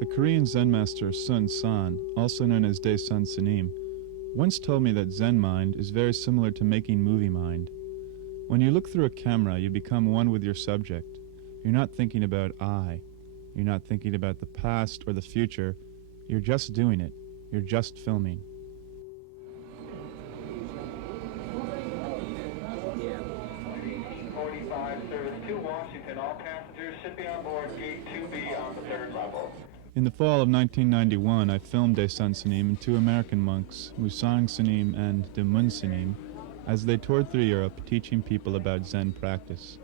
The Korean Zen Master Seung Sahn, also known as Daesun Sunim, once told me that Zen mind is very similar to making movie mind. When you look through a camera, you become one with your subject. You're not thinking about I. You're not thinking about the past or the future. You're just doing it. You're just filming. Service to Washington. All passengers should be on board gate 2B on the 3rd level. In the fall of 1991, I filmed Daesun Sunim and two American monks, Musang Sunim and Demun Sunim, as they toured through Europe teaching people about Zen practice.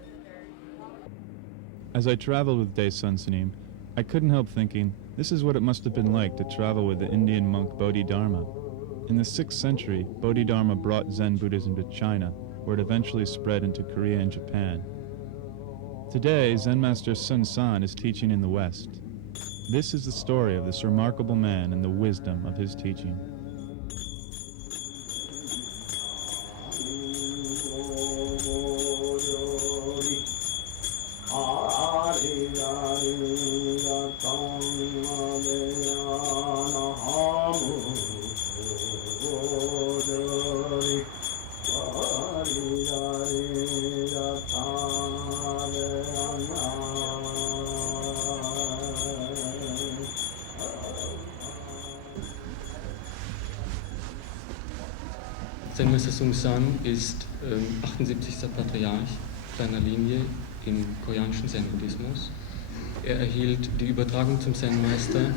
As I traveled with Daesun Sunim, I couldn't help thinking, this is what it must have been like to travel with the Indian monk Bodhidharma. In the 6th century, Bodhidharma brought Zen Buddhism to China, where it eventually spread into Korea and Japan. Today, Zen Master Seung Sahn is teaching in the West. This is the story of this remarkable man and the wisdom of his teaching. Zen Master Seung Sahn ist 78. Patriarch seiner Linie im koreanischen Zen-Buddhismus. Er erhielt die Übertragung zum Zen-Meister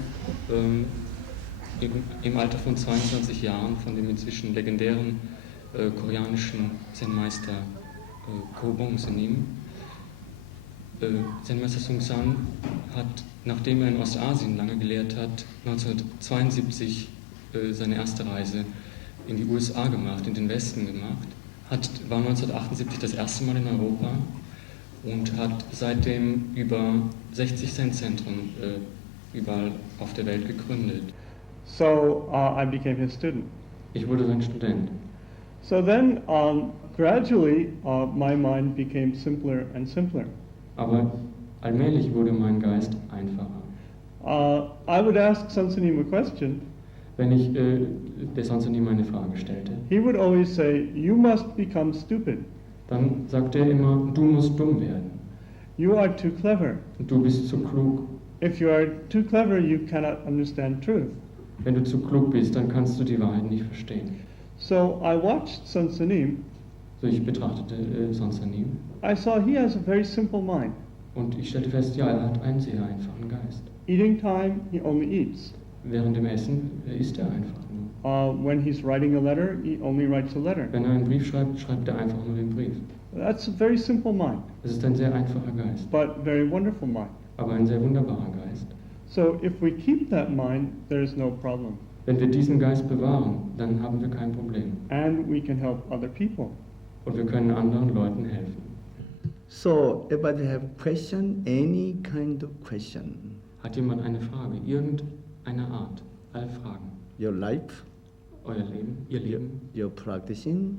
im Alter von 22 Jahren von dem inzwischen legendären koreanischen Zen-Meister Kobong Sunim. Zen Master Seung Sahn hat, nachdem er in Ostasien lange gelehrt hat, 1972 seine erste Reise in die USA gemacht, in den Westen gemacht, war 1978 das erste Mal in Europa und hat seitdem über 60 Zen-Zentren überall auf der Welt gegründet. So I became his student. Ich wurde sein Student. So then gradually my mind became simpler and simpler. Aber allmählich wurde mein Geist einfacher. I would ask Seung Sahn a question. Wenn ich Daesun Sunim eine Frage stellte, he would always say, "You must become stupid. dann sagte er immer, du musst dumm werden. You are too clever. Du bist zu klug. If you are too clever, you cannot understand truth." Wenn du zu klug bist, dann kannst du die Wahrheit nicht verstehen. So I watched Seung Sahn. So ich betrachtete Seung Sahn I saw he has a very simple mind. und ich stellte fest, ja, er hat einen sehr einfachen Geist. Eating time, he only eats. Während dem Essen isst er einfach nur. When he's writing a letter, he only writes a letter. Wenn er einen Brief schreibt, schreibt er einfach nur den Brief. That's a very simple mind, Es ist ein sehr einfacher Geist, but very wonderful mind. aber ein sehr wunderbarer Geist. So if we keep that mind, there is no problem. Wenn wir diesen Geist bewahren, dann haben wir kein Problem. And we can help other people. Und wir können anderen Leuten helfen. So, everybody have question, any kind of question. Hat jemand eine Frage? Irgendeine Art? Alle Fragen. Your life, Euer Leben, Ihr Leben, your practicing,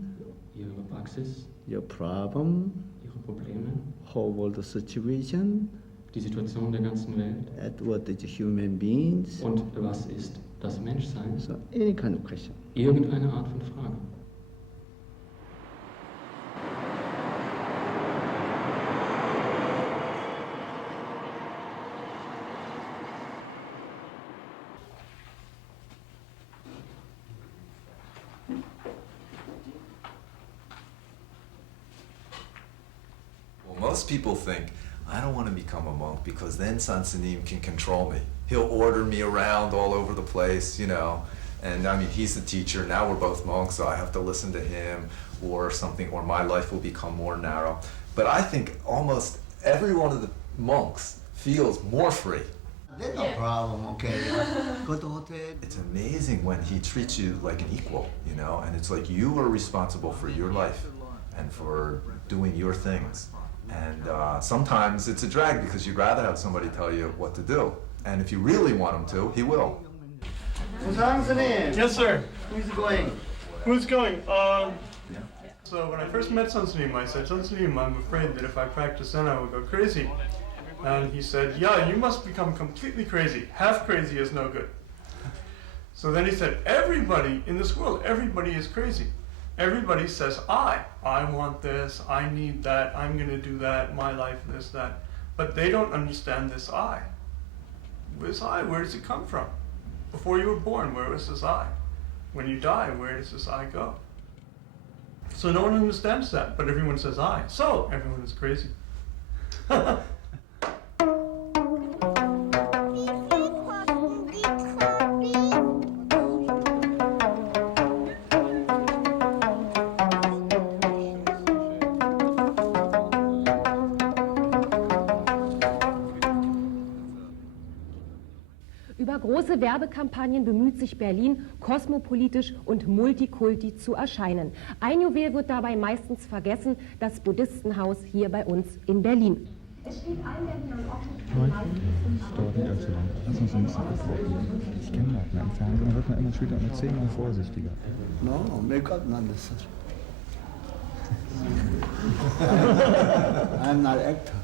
Ihre Praxis, your problem, Ihre Probleme, whole world situation, die Situation der ganzen Welt at what is human beings. und was ist das Menschsein? So, any kind of question. Irgendeine Art von Frage. Most people think, I don't want to become a monk because then Seung Sahn can control me. He'll order me around all over the place, you know, and I mean, he's the teacher, now we're both monks, so I have to listen to him or something, or my life will become more narrow. But I think almost every one of the monks feels more free. There's no problem, okay. Go to hotel. It's amazing when he treats you like an equal, you know, and it's like you are responsible for your life and for doing your things. And sometimes it's a drag because you'd rather have somebody tell you what to do. And if you really want him to, he will. Seung Sahn, Yes, sir. who's going? Who's going? So when I first met Seung Sahn, I said, Seung Sahn, I'm afraid that if I practice Zen, I will go crazy. And he said, yeah, you must become completely crazy. Half crazy is no good. So then he said, everybody in this world, everybody is crazy. Everybody says, I want this, I need that, I'm going to do that, my life, this, that. But they don't understand this I. This I, where does it come from? Before you were born, where was this I? When you die, where does this I go? So no one understands that, but everyone says I. So everyone is crazy. Über große Werbekampagnen bemüht sich Berlin, kosmopolitisch und multikulti zu erscheinen. Ein Juwel wird dabei meistens vergessen, das Buddhistenhaus hier bei uns in Berlin. Es steht allen Berlinern offen. Das dauert nicht allzu lang. Lass uns ein bisschen probieren. Ich kenne das. Im Fernsehen wird man immer später nur 10-mal vorsichtiger. No, make up none of this. I'm not actor.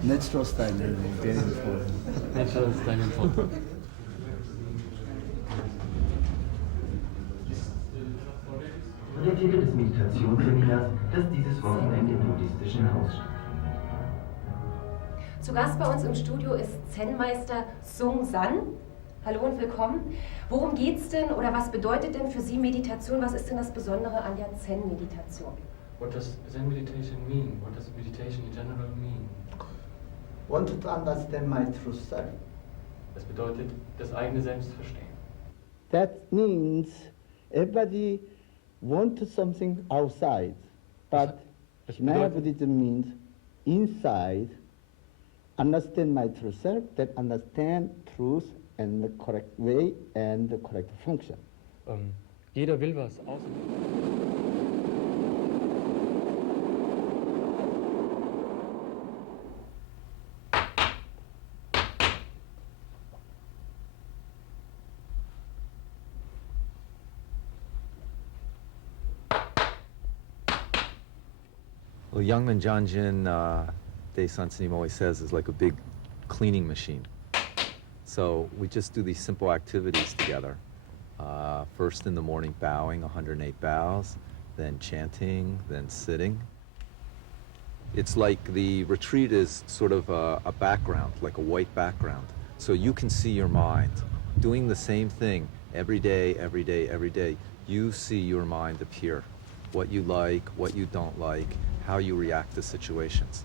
Natural style is very important. Natural Style important. Der Titel des Meditationsseminars, das dieses Wochenende im buddhistischen Haus stattfindet. Zu Gast bei uns im Studio ist Zen Master Seung Sahn. Hallo und willkommen. Worum geht's denn oder was bedeutet denn für Sie Meditation? Was ist denn das Besondere an der Zen-Meditation? What does Zen meditation mean? What does meditation in general mean? Want to understand my true self. Das bedeutet, das eigene Selbst verstehen. That means everybody wants something outside, but Maya Buddhism means inside. Understand my true self, that understand truth and the correct way and the correct function. Jeder will was außen. Well, Youngman Janjin, Dae Sansanim always says, is like a big cleaning machine. So we just do these simple activities together. First in the morning bowing, 108 bows, then chanting, then sitting. It's like the retreat is sort of a background, like a white background. So you can see your mind doing the same thing every day, every day, every day. You see your mind appear, what you like, what you don't like, how you react to situations.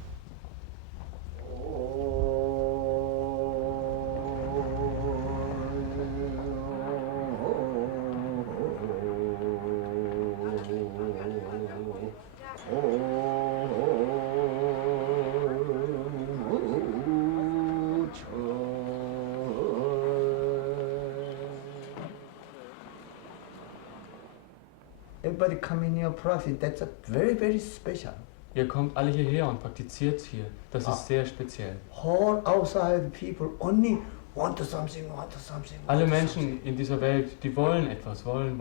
Everybody come in your practice, that's a very, very special. Ihr kommt alle hierher und praktiziert hier. Das ist sehr speziell. Whole outside people only want something, want something. Alle Menschen in dieser Welt, die wollen etwas, wollen.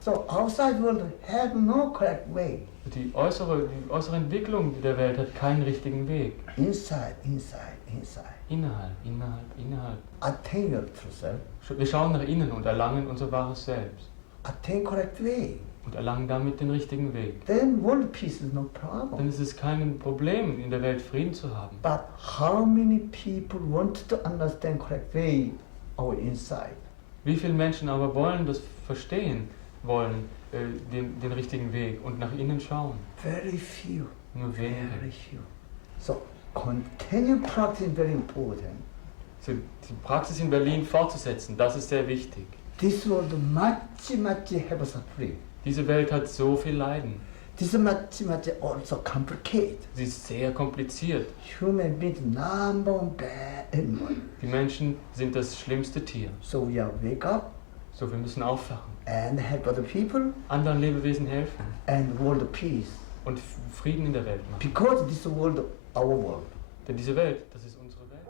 So outside world have no correct way. Die äußere Entwicklung der Welt hat keinen richtigen Weg. Inside. Innerhalb. Attain your true self. Wir schauen nach innen und erlangen unser wahres Selbst. Attain correct way. Und erlangen damit den richtigen Weg. Then world peace is no problem. Dann ist es kein Problem, in der Welt Frieden zu haben. But how many people want to understand correct way our inside? Wie viele Menschen aber wollen das verstehen, den richtigen Weg und nach innen schauen? Very few. Nur wenige. Very few. So continue practice very important. Die Praxis in Berlin fortzusetzen, das ist sehr wichtig. This world much have suffering. Diese Welt hat so viel Leiden. This much also complicated. Sie ist sehr kompliziert. Human beings number one bad animal. Die Menschen sind das schlimmste Tier. So we are wake up. So wir müssen aufwachen. And help other people. Anderen Lebewesen helfen. And world peace. Und Frieden in der Welt machen. Because this world, our world. Denn diese Welt, das ist unsere Welt.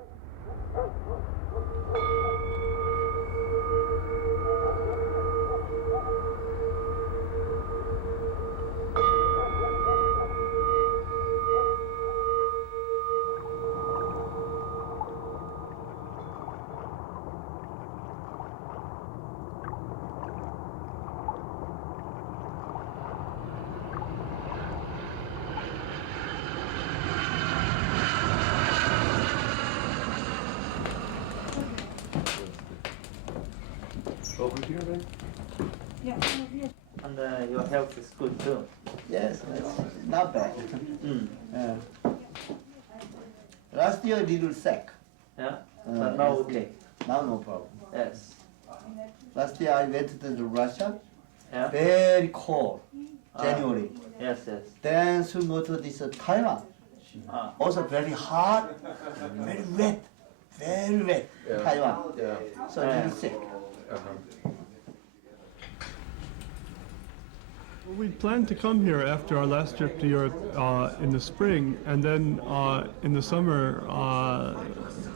Over here, then? And your health is good too. Yes, not bad. Last year a little sick. Yeah, but now okay. Now no problem. Yes. Last year I went to Russia. Yeah. Very cold, January. Yes, yes. Then soon go to this Taiwan. Also very hot, very wet, Taiwan. Yeah. So a little sick. We planned to come here after our last trip to Europe in the spring, and then in the summer,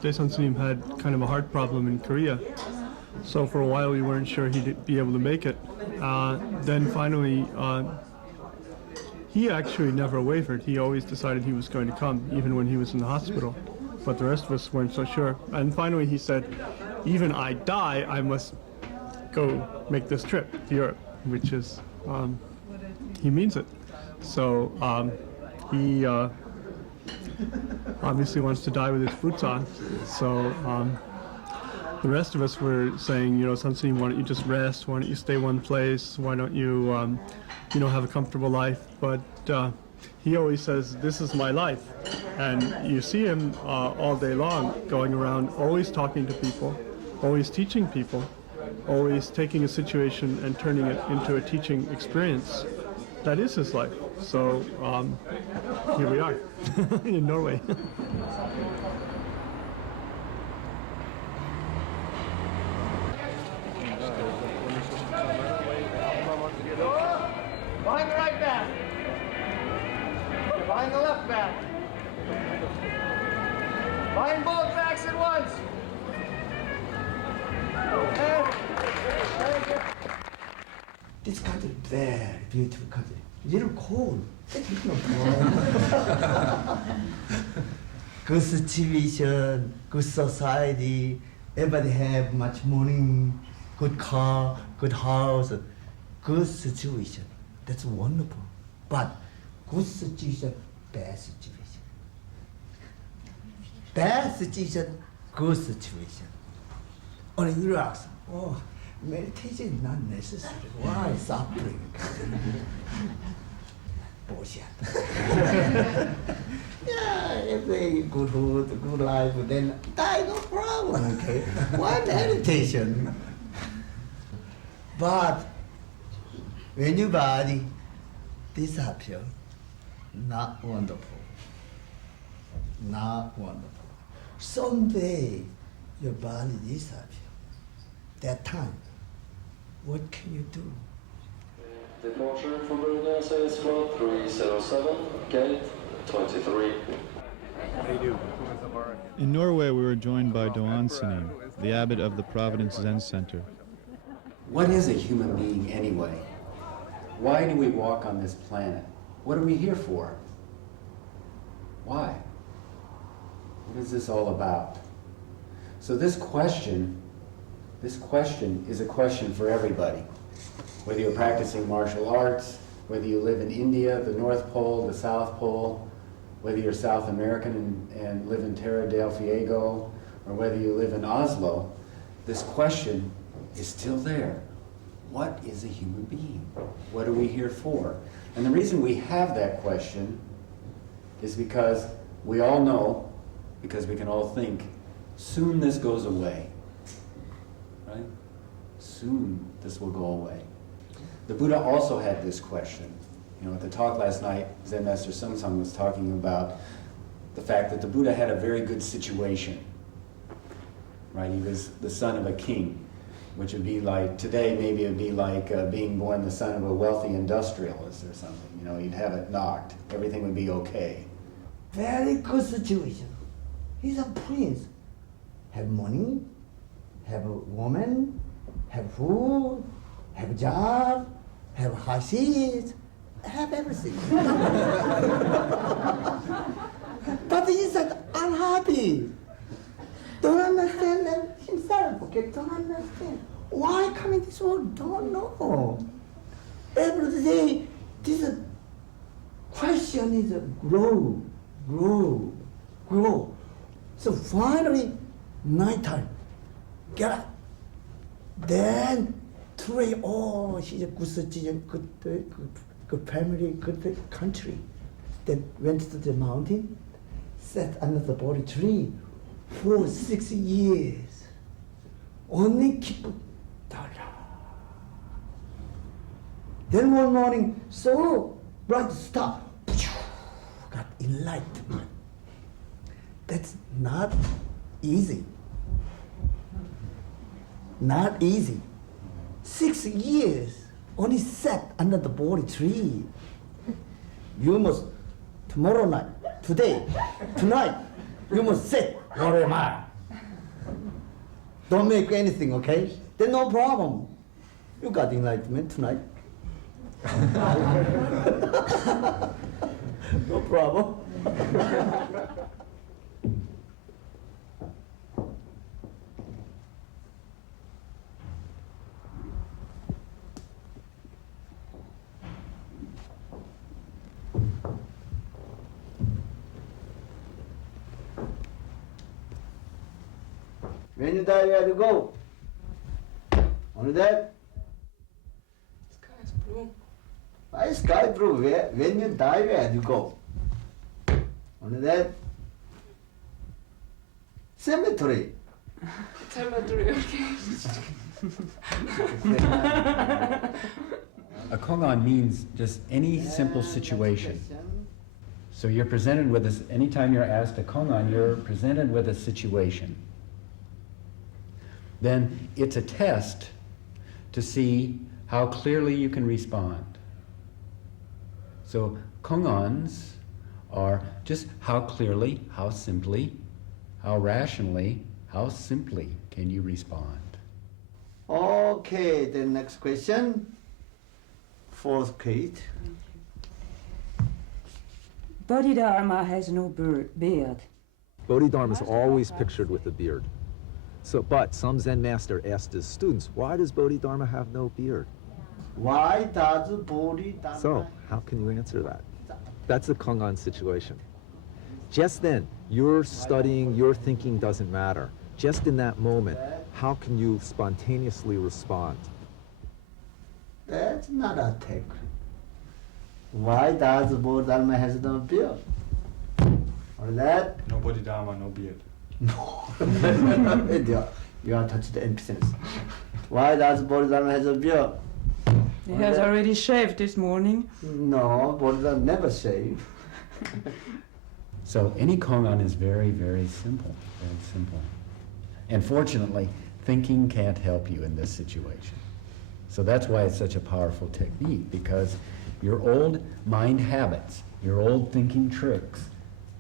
Daesan S님 had kind of a heart problem in Korea. So for a while we weren't sure he'd be able to make it. Then finally, he actually never wavered. He always decided he was going to come, even when he was in the hospital. But the rest of us weren't so sure. And finally he said, even I die, I must go make this trip to Europe, which is, he means it. So he obviously wants to die with his boots on. So the rest of us were saying, Seung Sahn, why don't you just rest? Why don't you stay one place? Why don't you, have a comfortable life? But he always says, this is my life. And you see him all day long going around, always talking to people, always teaching people, always taking a situation and turning it into a teaching experience. That is his life. So here we are in Norway. Behind the right back. Behind the left back. Behind both backs at once. This country very beautiful country. Little cold. Good situation, good society. Everybody have much money, good car, good house, good situation. That's wonderful. But good situation, bad situation. Bad situation, good situation. Only relax. Oh, meditation is not necessary. Why suffering? Bullshit. Yeah, if they good food, good life, then die, no problem, okay? Why meditation? But when your body disappears, not wonderful. Not wonderful. Someday your body disappears. That time, what can you do? Departure for Bermuda says flight 307, gate 23. In Norway, we were joined by Doan Sanim, the abbot of the Providence Zen Center. What is a human being anyway? Why do we walk on this planet? What are we here for? Why? What is this all about? So this question is a question for everybody. Whether you're practicing martial arts, whether you live in India, the North Pole, the South Pole, whether you're South American and live in Terra del Fuego, or whether you live in Oslo, this question is still there. What is a human being? What are we here for? And the reason we have that question is because we all know, because we can all think, soon this goes away, right? Soon this will go away. The Buddha also had this question. At the talk last night, Zen Master Seung Sahn was talking about the fact that the Buddha had a very good situation, right? He was the son of a king, which would be like, today maybe it would be like being born the son of a wealthy industrialist or something. He'd have it knocked. Everything would be okay. Very good situation. He's a prince. Have money, have a woman, have food, have a job, have high seats, have everything. But he's unhappy. Don't understand that himself, okay? Don't understand. Why come in this world? Don't know. Every day, this question is grow. So finally, nighttime, get up. Then three, oh, she's a good citizen, good family, good country. Then went to the mountain, sat under the Bori tree for 6 years. Only keep Then one morning, so bright star, got enlightenment. That's not easy. Not easy. 6 years, only sat under the Bori tree. You must, tomorrow night, today, tonight, you must sit, where am I? Don't make anything, okay? Then no problem. You got enlightenment tonight. No problem. When you die, where do you go? Only that? Sky is blue. Why sky blue? When you die, where do you go? Only that? Cemetery. Cemetery, okay. A kongan means just any simple situation. So you're presented with this, anytime you're asked a kongan, you're presented with a situation. Then it's a test to see how clearly you can respond. So kongans are just how clearly, how simply, how rationally, how simply can you respond. Okay, the next question. Fourth Kate. Bodhidharma has no beard. Bodhidharma is always pictured with a beard. So, but some Zen master asked his students, why does Bodhidharma have no beard? Why does Bodhidharma? So, how can you answer that? That's the kongan situation. Just then, your studying, your thinking doesn't matter. Just in that moment, how can you spontaneously respond? That's not a tech. Why does Bodhidharma has no beard? Or that? No Bodhidharma, no beard. No. You are touched the emptiness. Why does Bodhidharma has a beard? He has already shaved this morning. No, Bodhidharma never shave. So any kongan is very, very simple, very simple. And fortunately, thinking can't help you in this situation. So that's why it's such a powerful technique, because your old mind habits, your old thinking tricks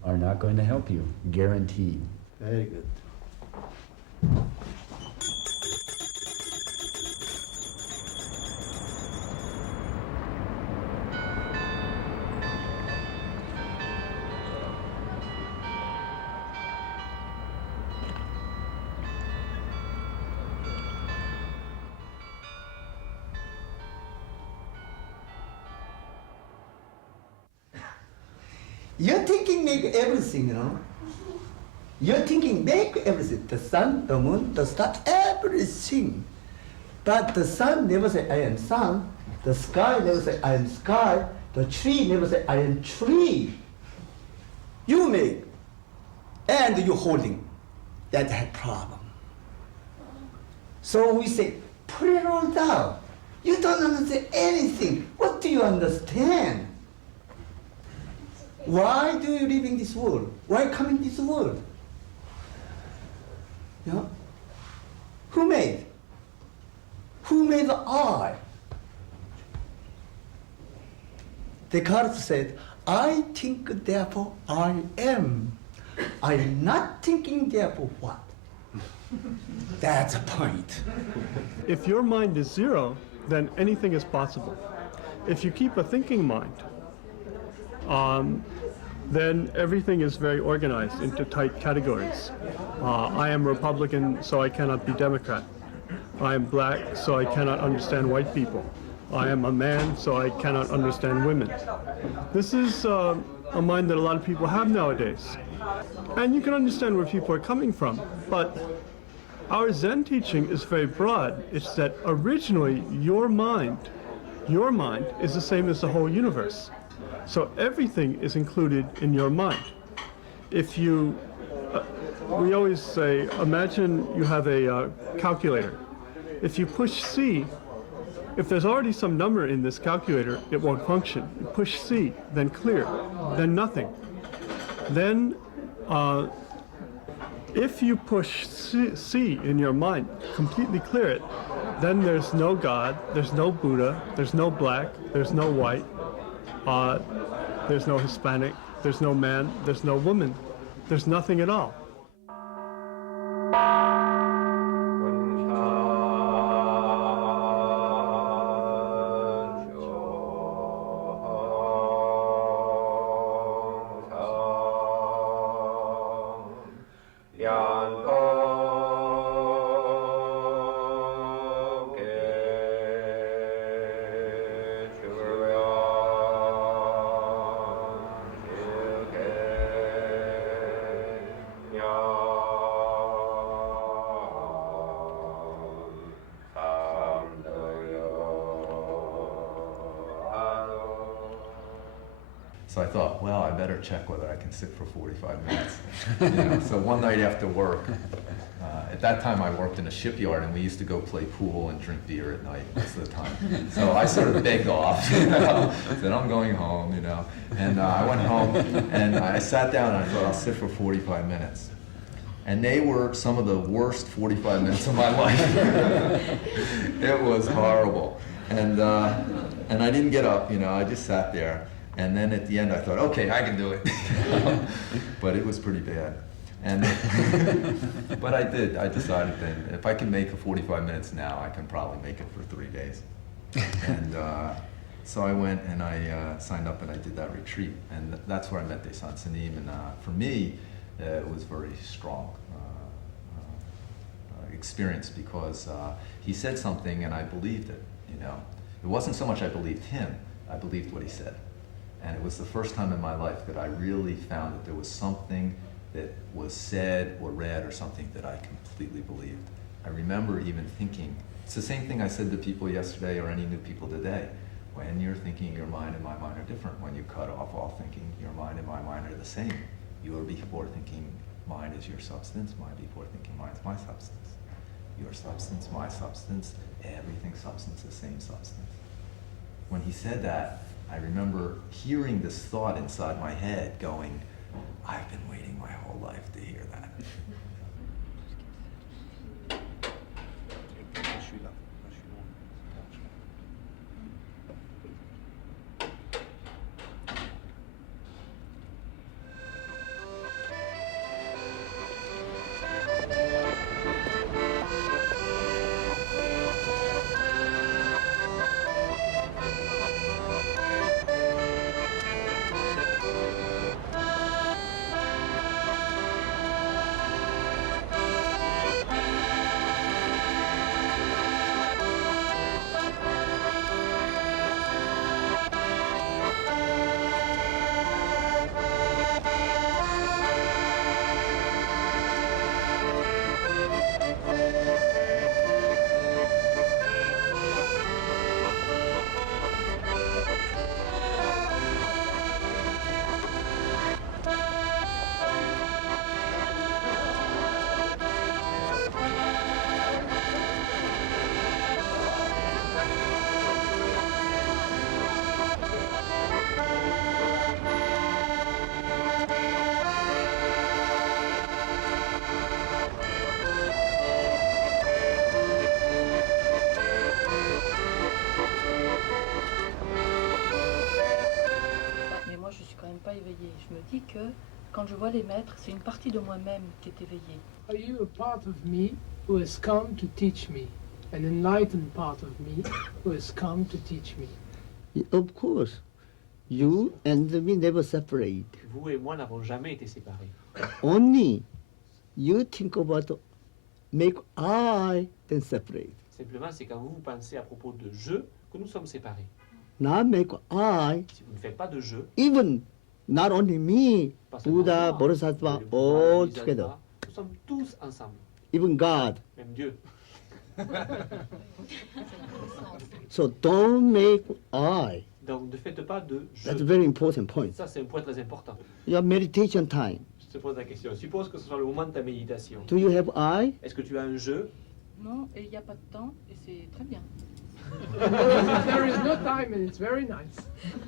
are not going to help you, guaranteed. Very good. Your thinking make everything, you know. Your thinking make everything. The sun, the moon, the star, everything. But the sun never say, I am sun. The sky never say, I am sky. The tree never say, I am tree. You make, and you holding. That's a problem. So we say, put it all down. You don't understand anything. What do you understand? Why do you live in this world? Why come in this world? You know? Who made? Who made the I? Descartes said, I think, therefore I am. I am not thinking, therefore what? That's a point. If your mind is zero, then anything is possible. If you keep a thinking mind, then everything is very organized into tight categories. I am Republican, so I cannot be Democrat. I am black, so I cannot understand white people. I am a man, so I cannot understand women. This is a mind that a lot of people have nowadays. And you can understand where people are coming from, but our Zen teaching is very broad. It's that originally your mind is the same as the whole universe. So everything is included in your mind. If you, we always say, imagine you have a calculator. If you push C, if there's already some number in this calculator, it won't function. You push C, then clear, then nothing. Then, if you push C in your mind, completely clear it, then there's no God, there's no Buddha, there's no black, there's no white, there's no Hispanic, there's no man, there's no woman, there's nothing at all. So I thought, well, I better check whether I can sit for 45 minutes. You know, so one night after work, at that time I worked in a shipyard and we used to go play pool and drink beer at night most of the time. So I sort of begged off, you know, said I'm going home, you know. And I went home and I sat down and I thought I'll sit for 45 minutes. And they were some of the worst 45 minutes of my life. It was horrible. And I didn't get up, you know, I just sat there. And then at the end I thought, okay, I can do it. But it was pretty bad. And but I did. I decided that if I can make it 45 minutes now, I can probably make it for 3 days. And so I went and I signed up and I did that retreat. And that's where I met Daesan Sanim. And for me, it was very strong experience because he said something and I believed it, you know. It wasn't so much I believed him, I believed what he said. And it was the first time in my life that I really found that there was something that was said or read or something that I completely believed. I remember even thinking, it's the same thing I said to people yesterday or any new people today. When you're thinking, your mind and my mind are different. When you cut off all thinking, your mind and my mind are the same. You are before thinking, mind is your substance, mind before thinking, mind is my substance. Your substance, my substance, everything substance, the same substance. When he said that, I remember hearing this thought inside my head going, I've been waiting my whole life to hear that. Je me dis que quand je vois les maîtres, c'est une partie de moi-même qui est éveillée. Are you a part of me who has come to teach me, an enlightened part of me who has come to teach me? Of course, you and me never separate. Vous et moi n'avons jamais été séparés. Only you think about make I, then separate. Simplement, c'est quand vous pensez à propos de je que nous sommes séparés. Now make I. Si vous ne faites pas de je, even not only me, Buddha, Bodhisattva, all together. Nous sommes tous ensemble. even God. Même Dieu. So don't make I. Donc ne faites pas de je. That's a very important point. Ça, c'est un point très important. Your meditation time. Je te pose la question. Suppose que ce soit le moment de ta méditation. Do you have I? Est-ce que tu as un je? Non, et il n'y a pas de temps, et c'est très bien. There is no time and it's very nice.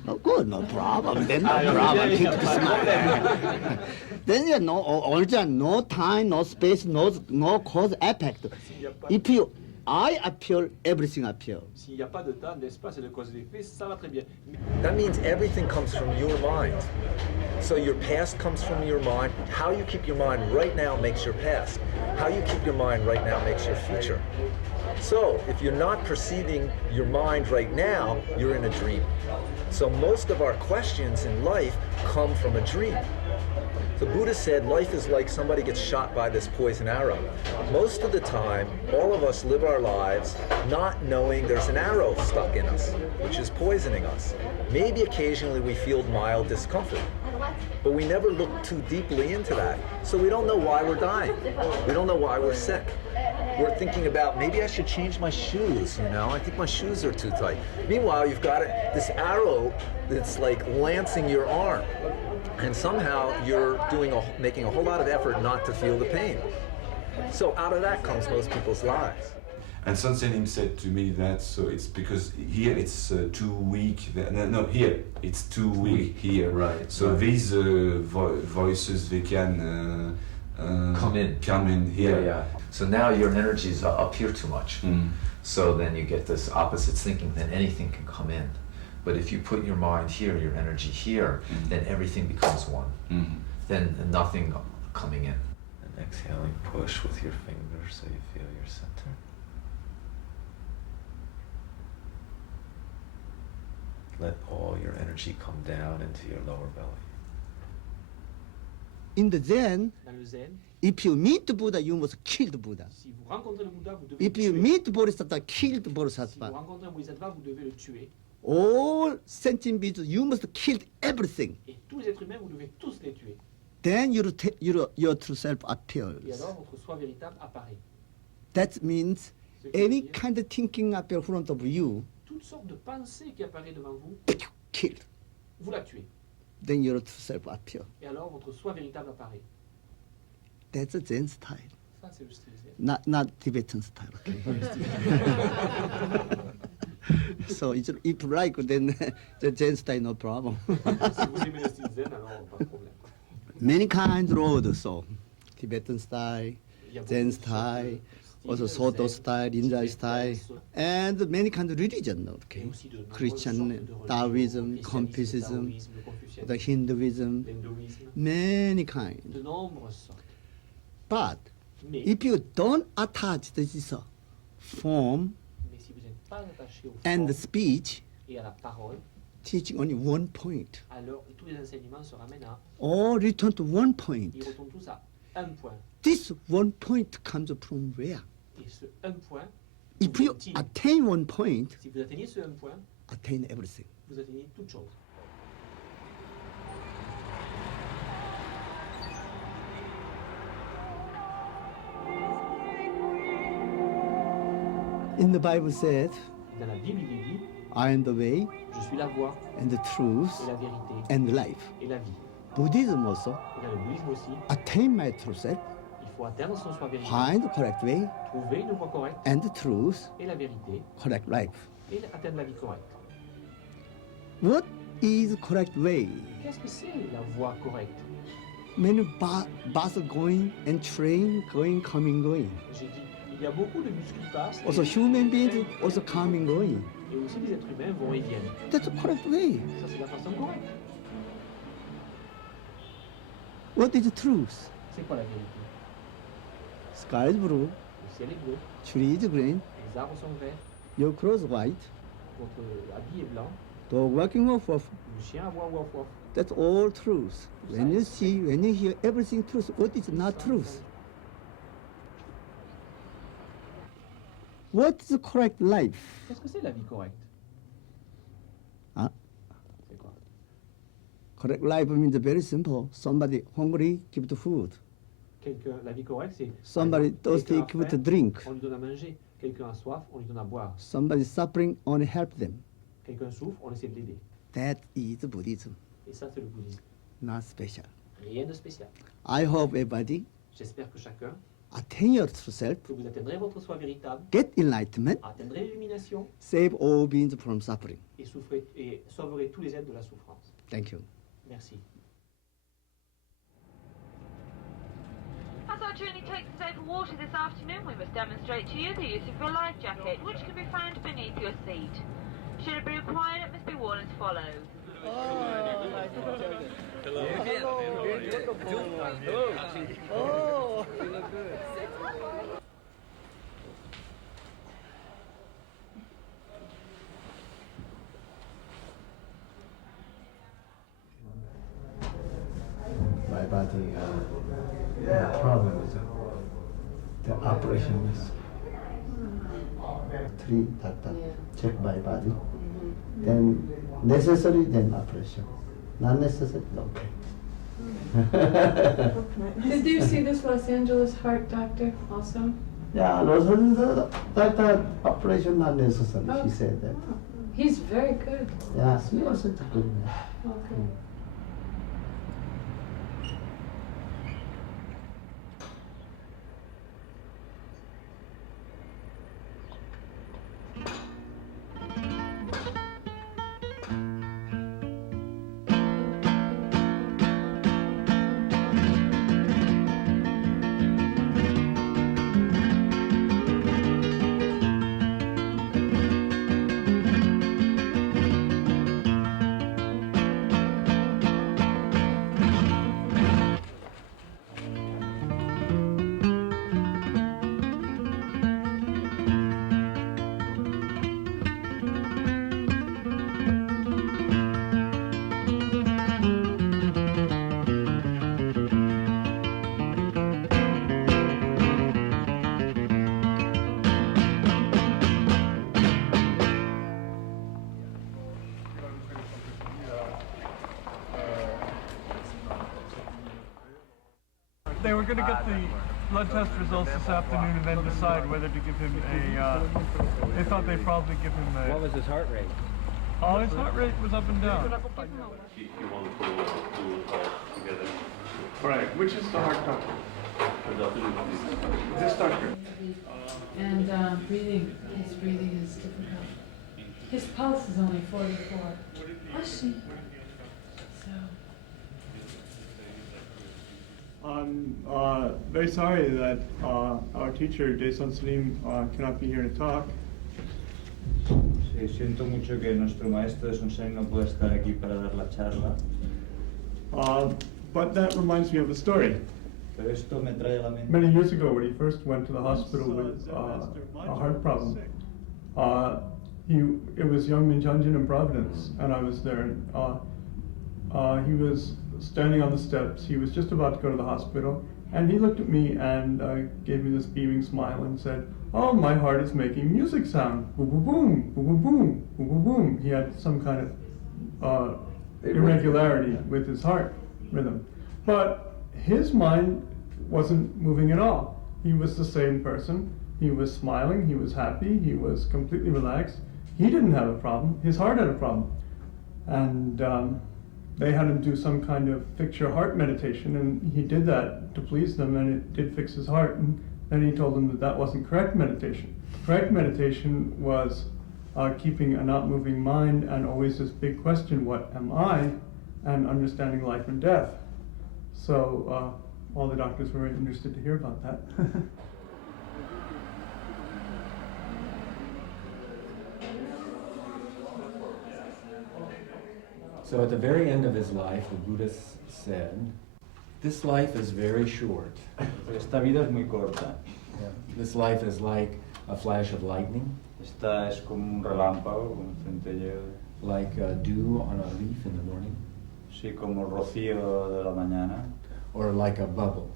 Oh, good, no problem. Then no problem. Keep the smile. Then you know, also no time, no space, no cause effect. If you I appear, everything appears. S'il n'y a pas de temps, d'espace et de cause d'effet, ça va très bien. That means everything comes from your mind. So your past comes from your mind. How you keep your mind right now makes your past. How you keep your mind right now makes your future. So if you're not perceiving your mind right now, you're in a dream. So most of our questions in life come from a dream. The Buddha said life is like somebody gets shot by this poison arrow. Most of the time, all of us live our lives not knowing there's an arrow stuck in us, which is poisoning us. Maybe occasionally we feel mild discomfort, but we never look too deeply into that. So we don't know why we're dying. We don't know why we're sick. We're thinking about, maybe I should change my shoes, you know? I think my shoes are too tight. Meanwhile, you've got this arrow that's like lancing your arm. And somehow you're making a whole lot of effort not to feel the pain. So out of that comes most people's lives. And Seung Sahn said to me that, so it's because here it's too weak. No, here it's too weak. Here, right? So right. These voices, they can come in here. Yeah. So now your energies are up here too much. So then you get this opposite thinking. Then anything can come in. But if you put your mind here, your energy here, then everything becomes one. Then nothing coming in. And exhaling, push with your fingers so you feel your center. Let all your energy come down into your lower belly. In the Zen, Dans le Zen, if you meet the Buddha, you must kill the Buddha. si vous rencontrez le Bouddha, vous devez If le you tuer. meet the Bodhisattva, kill the Si vous Bodhisattva. rencontrez un Bodhisattva, vous devez le tuer. All sentient beings, you must kill everything. Et tous les êtres humains, vous devez tous les tuer. Then your true self appears. Et alors, votre soi véritable apparaît. That means Ce qui veut any dire, kind of thinking appear in front of you, toute sorte de pensée qui apparaît devant vous, killed. vous la tuez. Then your true self appears. Et alors, votre soi véritable apparaît. That's a Zen style. Ça, c'est le style Zen. Not Tibetan style. Okay? So if you like, then the Zen style, no problem. Si vous aimez le style Zen, alors pas de problème. Many kinds of roads, so Tibetan style, Il y a beaucoup Zen de sortes style, de also styles, Soto Zen, style, Rinzai style, and many kinds of religion, okay? Et aussi de nombreuses Christian, sortes de religions, Taoism, christianisme, Confucianism, taoïsme, le confucianisme, the Hinduism, l'hindouisme, many kinds. de nombreuses sortes. But Mais, if you don't attach this form mais si vous n'êtes pas attaché au and the formes speech, et à la parole, teaching only one point, alors tous les enseignements se ramènent à, all return to one point. ils retournent tous à un point. This one point comes from where? Et ce un point, If you attain one point, si vous atteignez ce un point, attain everything. vous atteignez toute chose. In the Bible said, Dans la Bible, il est dit, I am the way je suis la voie and the truth et la vérité and life. et la vie. Buddhism also, Et dans le bouddhisme aussi, attain my true self, il faut atteindre son soi véritable, find the correct way trouver une voie correcte and the truth, et la vérité, correct life. et atteindre la vie correcte. What is correct way? Qu'est-ce que c'est la voie correcte? Many bus going and train going, coming, going. J'ai dit, il y a beaucoup de bus qui passent, Also human beings also coming, going. et aussi les êtres humains vont et viennent. That's the correct way. Ça, c'est la façon correcte. What is the truth? C'est quoi la vérité? Sky is blue, Le ciel est bleu, tree is green, les arbres sont verts, your clothes white, votre habit est blanc, dog walking off. le chien aboie waf waf. That's all truth. When you see, when you hear everything truth, what is not truth? What is the correct life? Qu'est-ce que c'est la vie correcte? Huh? C'est quoi? Correct life means very simple. Somebody hungry, give the food. La vie correcte, c'est... Somebody thirsty, give to drink. On lui donne à manger. Quelqu'un a soif, on lui donne à boire. Somebody suffering, only help them. Quelqu'un souffre, on essaie de l'aider. That is Buddhism. Et ça, c'est le bouddhisme. Not special. Rien de spécial. I hope everybody J'espère que chacun, attain your true self, que vous atteindrez votre soi véritable, get enlightenment, atteindrez l'illumination save all beings from suffering. et sauverez tous les êtres de la souffrance. Thank you. Merci. As our journey takes us over water this afternoon, we must demonstrate to you the use of your life jacket, which can be found beneath your seat. Should it be required, it must be worn as follows. Hello. Oh, you look good. My body problem is the operation is 3 doctor check my body, then necessary, then operation. Not necessary, okay. Did you see this Los Angeles heart doctor also? Yeah, Los Angeles doctor operation not necessary. Oh. She said that. He's very good. Yeah, she wasn't a good man. Okay. They were going to get the blood test results this afternoon and then decide whether to give him a, they thought they'd probably give him a... What was his heart rate? Oh, his heart rate was up and down. You want to do together. Right, which is the heart doctor? This doctor. And breathing, his breathing is difficult. His pulse is only 44. I see. So. I'm very sorry that our teacher, Zen Sahn, cannot be here to talk. Sí, siento mucho que nuestro maestro Seung Sahn no pueda estar aquí para dar la charla. But that reminds me of a story. Pero esto me trae a la mente. Many years ago, when he first went to the hospital with a heart problem, it was Youngmin Junjin in Providence, and I was there. And, he was standing on the steps. He was just about to go to the hospital, and he looked at me and gave me this beaming smile and said, "Oh, my heart is making music sound. Boom, boom, boom, boom, boom, boom, boom, boom, boom." He had some kind of irregularity with his heart rhythm, but his mind wasn't moving at all. He was the same person. He was smiling. He was happy. He was completely relaxed. He didn't have a problem. His heart had a problem, and they had him do some kind of fix your heart meditation, and he did that to please them, and it did fix his heart. And then he told them that that wasn't correct meditation. Correct meditation was keeping a not moving mind and always this big question, what am I? And understanding life and death. So all the doctors were very interested to hear about that. So at the very end of his life, the Buddha said, this life is very short. Esta vida es muy corta. Yeah. This life is like a flash of lightning. Esta es como un relámpago, como un centelleo. Like dew on a leaf in the morning. Sí, como rocío de la mañana. Or like a bubble.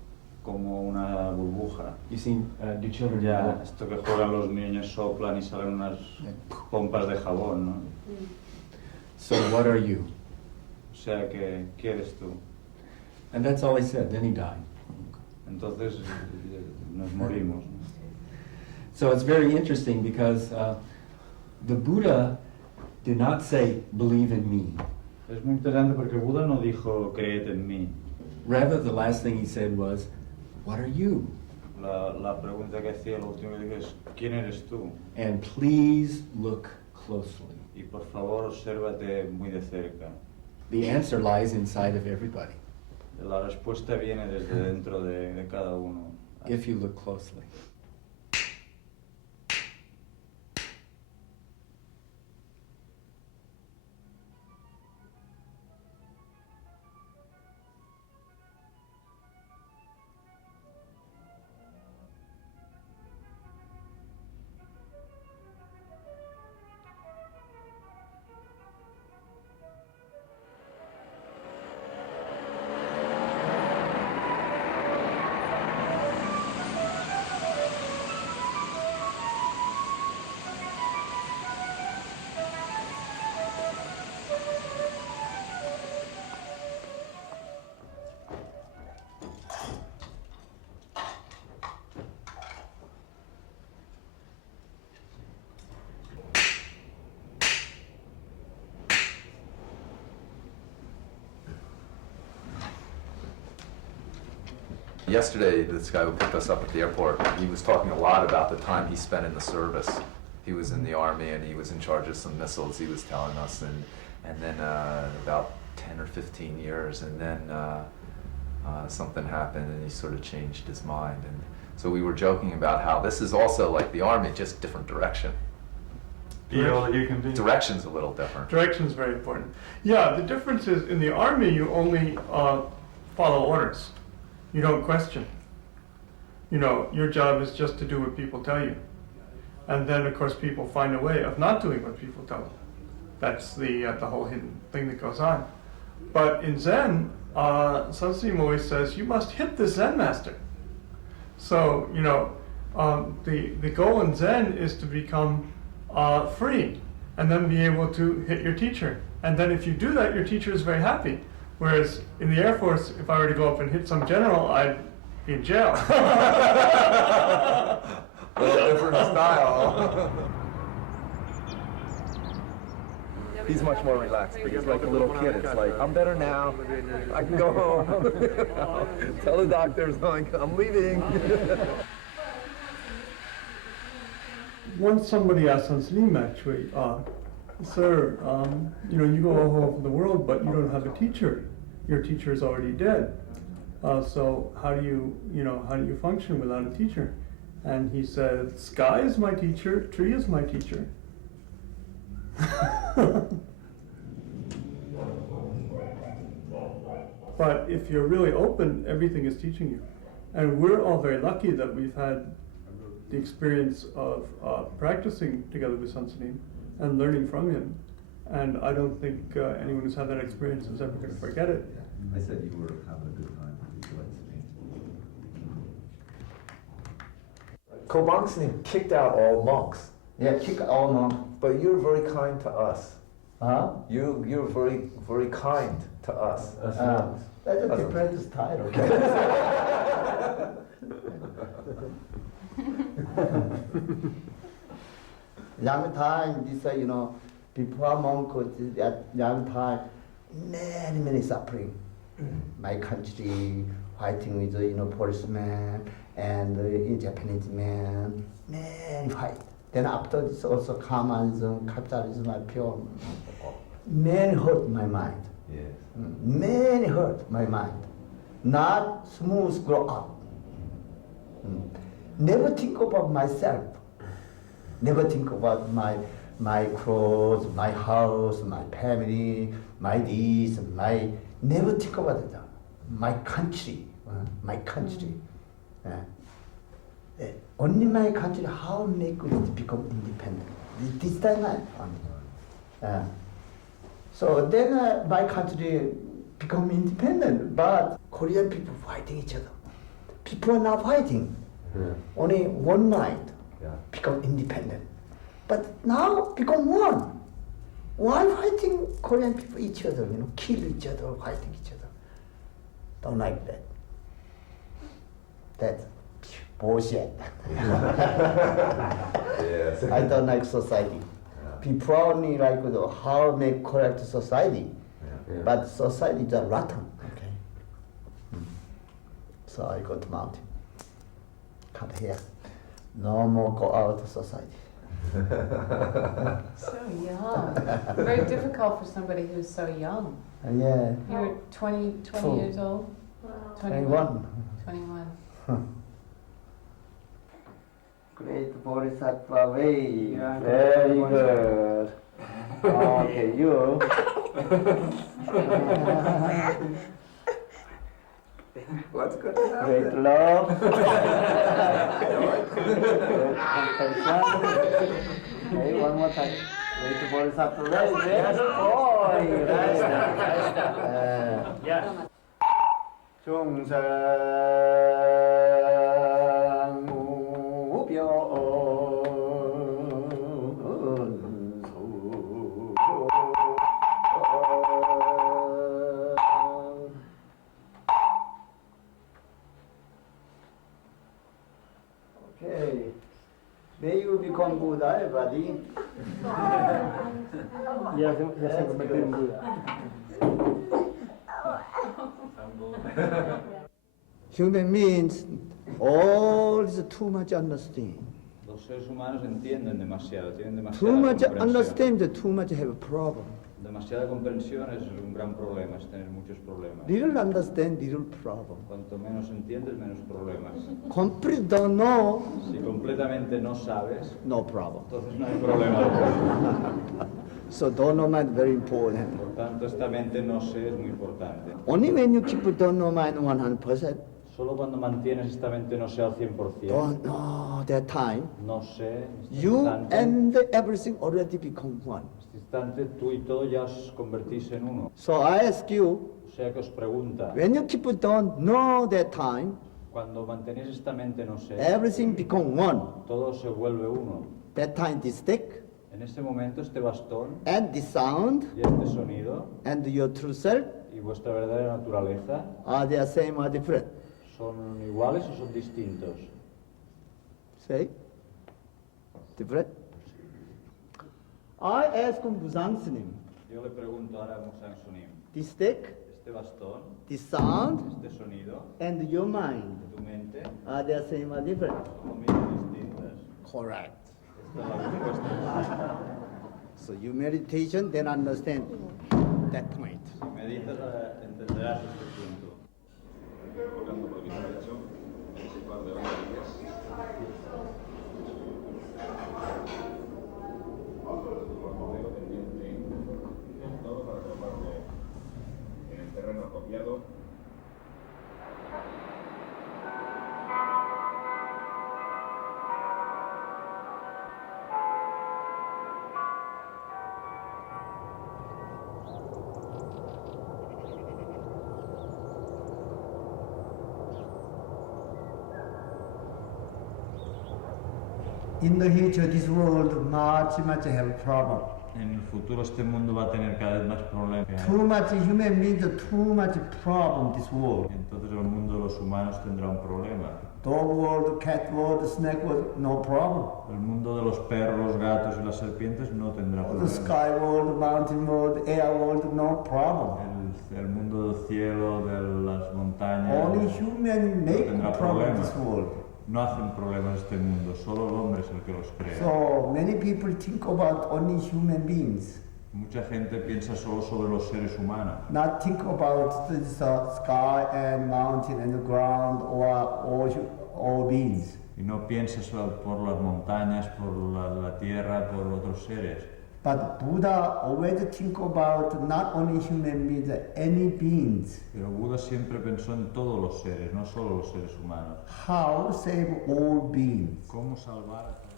Como una burbuja. You see, do children ya, esto que juegan los niños, soplan y salen unas pompas de jabón, ¿no? So what are you? O sea, ¿qué eres tú? And that's all he said. Then he died. Entonces nos morimos. So it's very interesting because the Buddha did not say, believe in me. Es muy interesante porque Buda no dijo, creed en mí. Rather, the last thing he said was, what are you? La pregunta que hacía, lo último que dijo es, ¿quién eres tú? And please look closely. Y por favor, obsérvate muy de cerca. The answer lies inside of everybody. La respuesta viene desde dentro de cada uno. If you look closely. Yesterday, this guy who picked us up at the airport, he was talking a lot about the time he spent in the service. He was in the army and he was in charge of some missiles, he was telling us, and then about 10 or 15 years, and then something happened and he sort of changed his mind. And so we were joking about how this is also like the army, just different direction. Direction's a little different. Direction's very important. Yeah, the difference is in the army you only follow orders. You don't question. You know, your job is just to do what people tell you. And then, of course, people find a way of not doing what people tell them. That's the whole hidden thing that goes on. But in Zen, Sahn Sunim always says, you must hit the Zen Master. So, you know, the goal in Zen is to become free and then be able to hit your teacher. And then if you do that, your teacher is very happy. Whereas in the Air Force, if I were to go up and hit some general, I'd be in jail. A little different style. He's much more relaxed. He's like a little kid. It's like, I'm better now. I can go home. Tell the doctors, I'm leaving. Once somebody asked Sahn Sunim actually, sir, you know, you go all over the world, but you don't have a teacher. Your teacher is already dead. So how do you function without a teacher? And he said, sky is my teacher, tree is my teacher. But if you're really open, everything is teaching you. And we're all very lucky that we've had the experience of practicing together with Sahn Sunim and learning from him. And I don't think anyone who's had that experience is ever going to forget it. I said you were having a good time. Kobang Sunim kicked out all monks. Yeah, kick all monks. But you're very kind to us. Huh? You're very, very kind to us. That's a different style, okay? Young time, this you know, before monk, at young time, many suffering. My country fighting with policemen and Japanese men, many fight. Then after this also communism, capitalism appear. Many hurt my mind. Yes. Many hurt my mind. Not smooth grow up. Never think about myself. Never think about my clothes, my house, my family, my this, my. Never think about it. My country, my country. Only my country, how make it become independent? This time I so then my country become independent, but Korean people fighting each other. People are not fighting. Only one mind become independent. But now become one. Why fighting Korean people each other, kill each other, fighting each other? Don't like that. That's bullshit. Yes. I don't like society. People only like how make correct society, but society is rotten. Okay. So I go to mountain. Cut hair. No more go out to society. So young. Very difficult for somebody who's so young. Yeah. You're 20 Two. years old? 21. 21. Great Bodhisattva way. Very good. Okay, you. What's good? Great love. Great compassion. Okay, one more time. Great Bodhisattva way. Yes, boy. Okay. May you become Buddha, everybody. Ya se convirtió en Buda. Human means all is too much understanding. Los seres humanos entienden demasiado, tienen demasiada Too much comprensión. understanding, too much have a problem. Demasiada comprensión es un gran problema, es tener muchos problemas. Little understand, little problem. Cuanto menos entiendes, menos problemas. Complete don't know, Si completamente no sabes, no problem. entonces no hay problema. So don't know mind very important. Por tanto, esta mente no sé es muy importante. Only when you keep don't know mind 100%, Solo cuando mantienes esta mente no sé al 100%, don't know that time, no sé, este you instante, and everything already become one. este instante tú y todo ya os convertís en uno. So I ask you, O sea que os pregunta, when you keep don't know that time, cuando mantenéis esta mente no sé, everything become one. todo se vuelve uno. That time this stick En este momento este bastón and the sound y este sonido and your true self, y vuestra verdadera naturaleza are they the same or different? son iguales o son distintos. Say, different? I ask Musang Snim, Yo le pregunto ahora a Musang Sunim, the stick, este bastón, the sound, este sonido, and your mind, tu mente, are they the same or different? son lo mismo distintas. Correct. Esta es la respuesta. So you meditation, then understand that point. Si meditas, entenderás este punto. Tocando por mi derecho, ese par de banderillas. Rodeo pendiente todo para colocarlo en el terreno apropiado. In the future, this world much have a problem. En el futuro este mundo va a tener cada vez más problemas. Too much human means too much problem, this world. Entonces el mundo de los humanos tendrá un problema. Dog world, cat world, snake world, no problem. El mundo de los perros, los gatos y las serpientes no tendrá The problemas. sky world, mountain world, air world, no problem. El mundo del cielo, de las montañas, Only human no make tendrá problem problemas. this world. No hacen problemas este mundo, solo el hombre es el que los crea. So many people think about only human beings, Mucha gente piensa solo sobre los seres humanos, not think about the sky and mountain and the ground or all beings. y no piensa solo por las montañas, por la tierra, por otros seres. But Buddha always think about not only human beings, any beings. Pero Buda siempre pensó en todos los seres, no solo los seres humanos. How save all beings? ¿Cómo salvar a todos?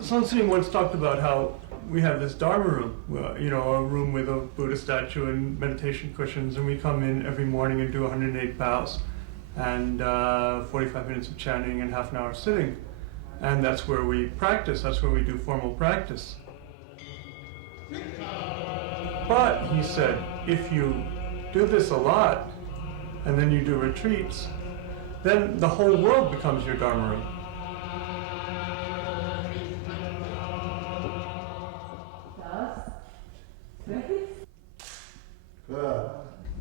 Seung Sahn once talked about how we have this Dharma room, you know, a room with a Buddha statue and meditation cushions, and we come in every morning and do 108 bows and 45 minutes of chanting and half an hour sitting. And that's where we practice, that's where we do formal practice. But, he said, if you do this a lot, and then you do retreats, then the whole world becomes your Dharma room.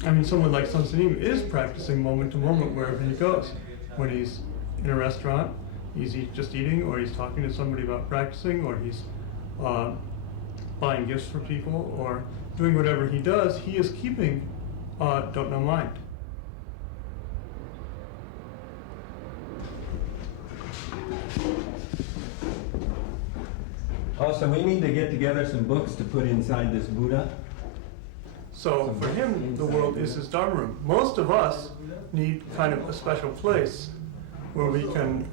I mean, someone like Seung Sahn is practicing moment to moment wherever he goes. When he's in a restaurant, he's just eating, or he's talking to somebody about practicing, or he's buying gifts for people, or doing whatever he does, he is keeping don't know mind. Oh, so we need to get together some books to put inside this Buddha? So for him, the world is his Dharma room. Most of us need kind of a special place where we can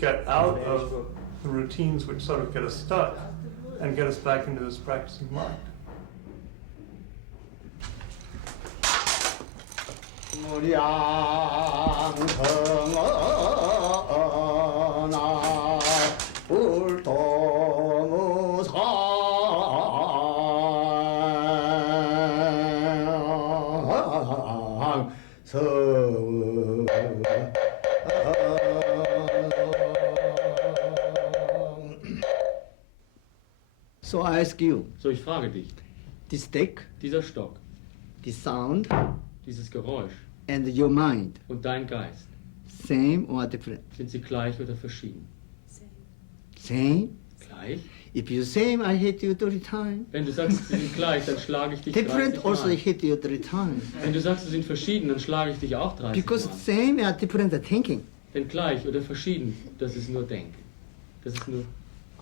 get out of the routines which sort of get us stuck and get us back into this practicing mind. So I ask you, So, ich frage dich, the stick, dieser Stock, the sound, dieses Geräusch and your mind, und dein Geist, same or different? sind sie gleich oder verschieden? Same? Gleich? If you same, I hit you 30 times. Wenn du sagst, sie sind gleich, dann schlage ich dich 30 Different also Mal. hit you 30 times. Wenn du sagst, sie sind verschieden, dann schlage ich dich auch 30 Because Mal. same or different thinking. Denn gleich oder verschieden, das ist nur Denken. Das ist nur...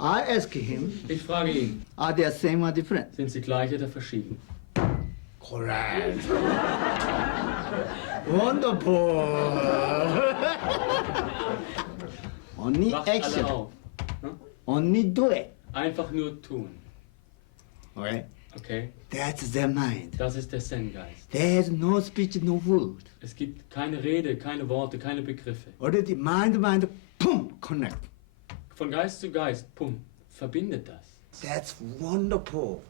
I ask him, Ich frage ihn, are they same or different? sind sie gleich oder verschieden? Correct. Wonderful. Only Wacht action. alle auf. Only do it. Einfach nur tun. Okay. Okay? That's their mind. Das ist der Zen-Geist. There's no speech, no word. Es gibt keine Rede, keine Worte, keine Begriffe. Already mind, boom, connect. Von Geist zu Geist, pum, verbindet das. That's wonderful.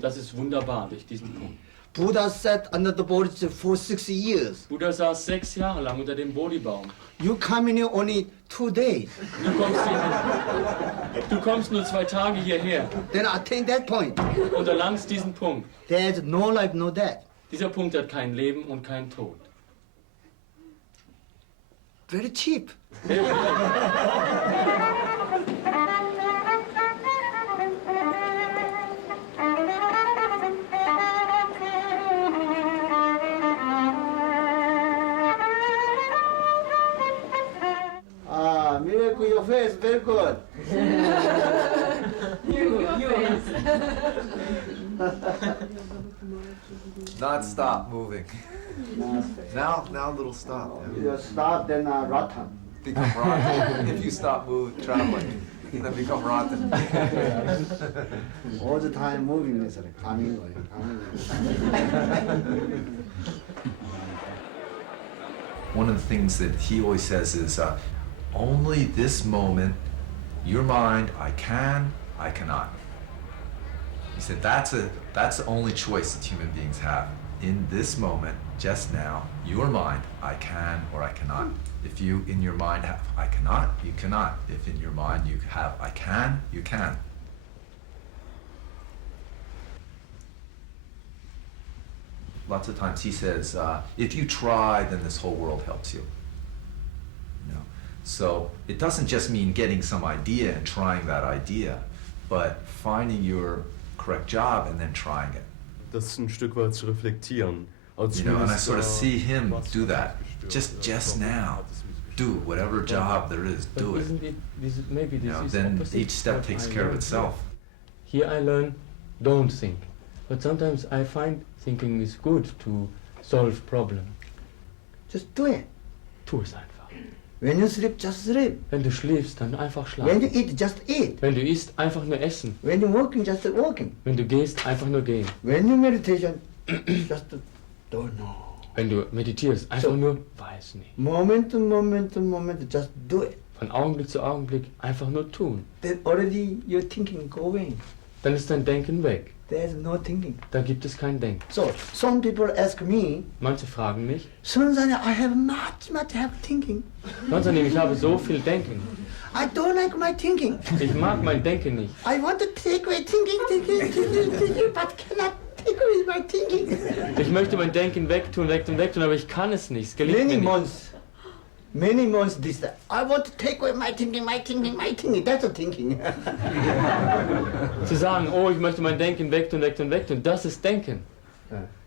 Das ist wunderbar durch diesen Punkt. Buddha sat under the Bori for 6 years. Buddha saß 6 Jahre lang unter dem Bodhibaum. You come in here only 2 days. Du kommst nur 2 Tage hierher. Then I take that point. Und erlangst diesen Punkt. There's no life, no death. Dieser Punkt hat kein Leben und kein Tod. Very cheap. Miracle, your face, very good. Not stop moving. Now a little stop. You stop, then rotten. Become rotten. If you stop moving, traveling, then become rotten. All the time moving is like coming. One of the things that he always says is, only this moment, your mind, I can, I cannot. He said that's the only choice that human beings have. In this moment, just now, your mind, I can or I cannot. If you in your mind have I cannot, you cannot. If in your mind you have I can, you can. Lots of times he says, if you try, then this whole world helps you. You know? So it doesn't just mean getting some idea and trying that idea, but finding your correct job and then trying it. Das ein Stück weit zu reflektieren. You know, and I sort of see him do that. Just now, do whatever job there is, do it. Maybe this is then opposite each step what takes I care of learned. itself. Here I learn, don't think. But sometimes I find thinking is good to solve problem. Just do it. Tu es einfach. When you sleep, just sleep. Wenn du schläfst, dann einfach When you schlafen. eat, just eat. Wenn du isst, einfach nur essen. When you're walking, just walking. Wenn du gehst, einfach nur gehen. When you meditation, just don't know. Wenn du meditierst, einfach So. nur weiß nicht. Moment to moment to moment, just do it. Von Augenblick zu Augenblick einfach nur tun. Then already your thinking going. Dann ist dein Denken weg. There's no thinking. Da gibt es kein Denken. So some people ask me, Manche fragen mich, Seung Sahn, I have much have thinking. Sonst ich habe so viel Denken. I don't like my thinking. Ich mag mein Denken nicht. I want to take away thinking, but cannot take away my thinking. Ich möchte mein Denken wegtun, aber ich kann es nicht. Es gelingt mir nicht. Many months this time. I want to take away my thinking. That's a thinking. Zu sagen, oh, ich möchte mein Denken wegtun, das ist Denken.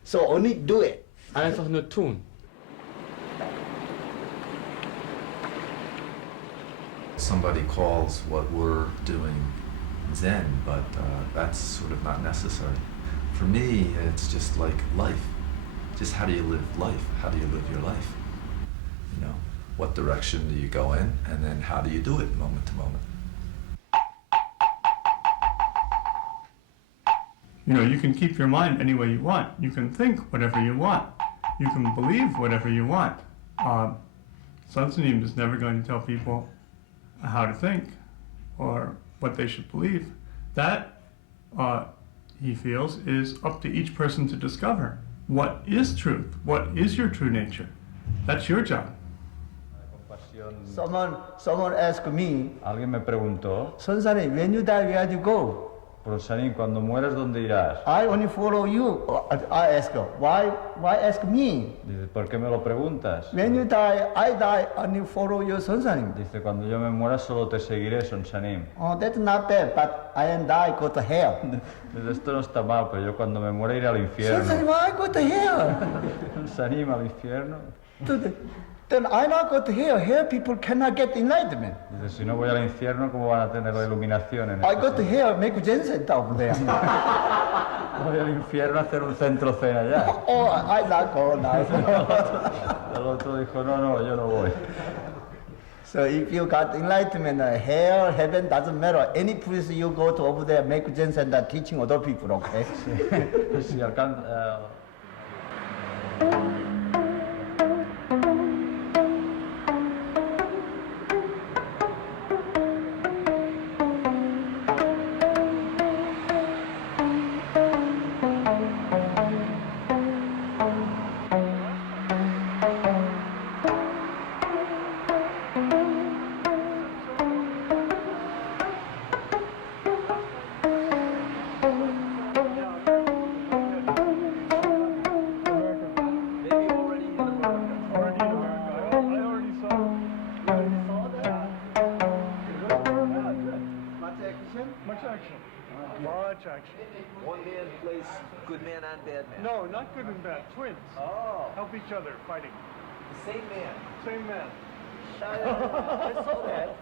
So only do it. Einfach nur tun. Somebody calls what we're doing Zen, but that's sort of not necessary. For me, it's just like life. Just how do you live life? How do you live your life? You know, what direction do you go in, and then how do you do it moment to moment? You know, you can keep your mind any way you want. You can think whatever you want. You can believe whatever you want. Seung Sahn is never going to tell people how to think or what they should believe. That, he feels, is up to each person to discover. What is truth? What is your true nature? That's your job. Someone asked me, Alguien me preguntó, Seung Sahn, when you die, where do you go? Seung Sahn, cuando mueras, ¿dónde irás? I only follow you. I ask her, why ask me? Dice, ¿por qué me lo preguntas? When you die, I die, only follow you, Seung Sahn. Dice, cuando yo me muera, solo te seguiré, Seung Sahn. Oh, that's not bad, but I and die go to hell. Dice, esto no está mal, pero yo cuando me muera iré al Seung infierno. Sahn, why go to hell? Seung Sahn, al infierno. Then I not go to hell. Here people cannot get enlightenment. Dice, si no voy al infierno, ¿cómo van a tener la iluminación en I este go to sitio? hell, make Zen center over there. Voy al infierno a hacer un centro zen allá. Oh, I not go now. El otro dijo, no, yo no voy. So if you got enlightenment, hell, heaven, doesn't matter. Any place you go to over there, make Zen center teaching other people, okay? Si alcanza... Much action. One man plays good man and bad man. No, not good and bad. Twins. Oh. Help each other fighting. The same man. Same man. I saw that.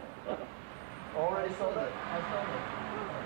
Already saw that. I saw that.